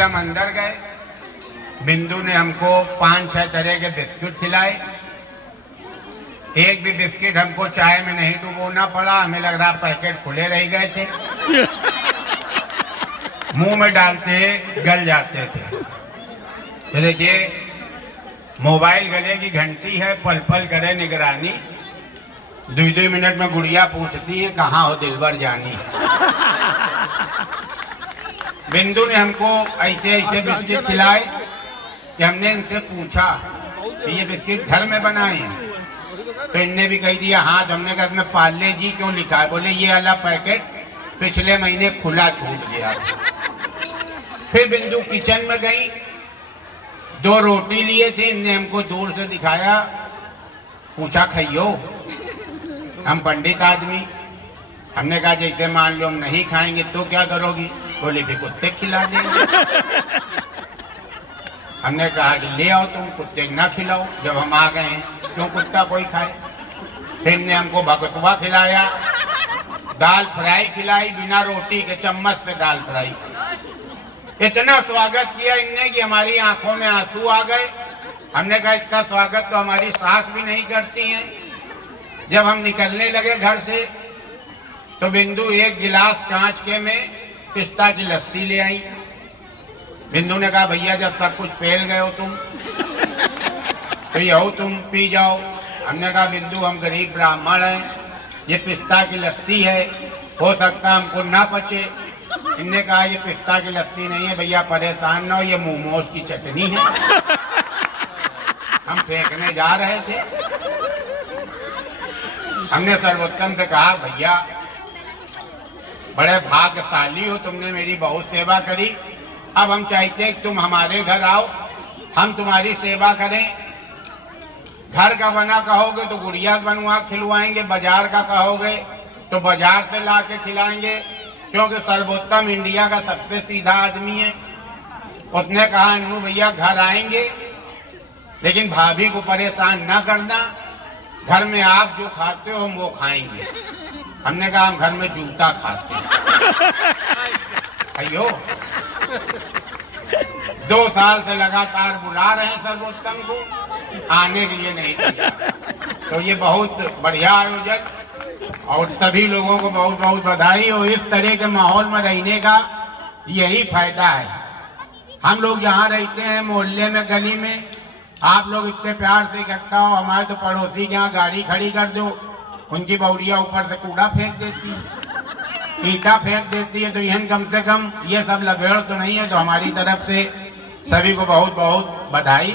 फिर हम अंदर गए, बिंदु ने हमको 5-6 तरह के बिस्किट खिलाए। एक भी बिस्किट हमको चाय में नहीं डुबोना पड़ा, हमें लग रहा पैकेट खुले रह गए थे, मुंह में डालते गल जाते थे। तो देखिए, मोबाइल गले की घंटी है, पल पल करे निगरानी। 2-2 मिनट में गुड़िया पूछती है कहाँ हो दिलबर जानी। बिंदु ने हमको ऐसे ऐसे बिस्किट खिलाए कि हमने इनसे पूछा कि ये बिस्किट घर में बनाए हैं, तो इनने भी कह दिया हाँ। तो हमने कहा इसमें पार्ले जी क्यों लिखा है? बोले ये वाला पैकेट पिछले महीने खुला छूट गया। फिर बिंदु किचन में गई, 2 रोटी लिए थे, इनने हमको दूर से दिखाया, पूछा खाइयो। हम पंडित आदमी, हमने कहा जैसे मान लो हम नहीं खाएंगे तो क्या करोगी? बोले भी कुत्ते खिला देंगे। हमने कहा कि ले आओ, तुम कुत्ते ना खिलाओ, जब हम आ गए हैं क्यों कुत्ता कोई खाए। फिर ने हमको भगतवा खिलाया, दाल फ्राई खिलाई, बिना रोटी के चम्मच से दाल फ्राई। इतना स्वागत किया इनने कि हमारी आंखों में आंसू आ गए। हमने कहा इसका स्वागत तो हमारी सास भी नहीं करती हैं। जब हम निकलने लगे घर से तो बिंदु एक गिलास कांच के में पिस्ता की लस्सी ले आई। बिंदु ने कहा भैया जब सब कुछ फेल गए हो तुम, तो यहो तुम पी जाओ। हमने कहा बिंदु हम गरीब ब्राह्मण हैं, ये पिस्ता की लस्सी है, हो सकता हमको ना पचे। इनने कहा ये पिस्ता की लस्सी नहीं है भैया, परेशान ना हो, ये मोमोज की चटनी है। हम फेंकने जा रहे थे। हमने सर्वोत्तम से कहा भैया बड़े भाग्यशाली हो, तुमने मेरी बहुत सेवा करी। अब हम चाहते हैं कि तुम हमारे घर आओ, हम तुम्हारी सेवा करें। घर का बना कहोगे तो गुड़िया बनवा खिलवाएंगे, बाजार का कहोगे तो बाजार से ला के खिलाएंगे, क्योंकि सर्वोत्तम इंडिया का सबसे सीधा आदमी है। उसने कहा अन्नू भैया घर आएंगे, लेकिन भाभी को परेशान ना करना, घर में आप जो खाते हो हम वो खाएंगे। हमने कहा हम घर में जूता खाते हैं। अयो 2 साल से लगातार बुला रहे हैं सर्वोत्तम को, आने के लिए नहीं दिया। तो ये बहुत बढ़िया आयोजन और सभी लोगों को बहुत बहुत बधाई। और इस तरह के माहौल में रहने का यही फायदा है। हम लोग जहाँ रहते हैं मोहल्ले में, गली में, आप लोग इतने प्यार से इकट्ठा हो। हमारे तो पड़ोसी के यहाँ गाड़ी खड़ी कर दो, उनकी बौड़िया ऊपर से कूड़ा फेंक देती है, ईटा फेंक देती है। तो यह कम से कम ये सब लबेड़ तो नहीं है। तो हमारी तरफ से सभी को बहुत बहुत बधाई।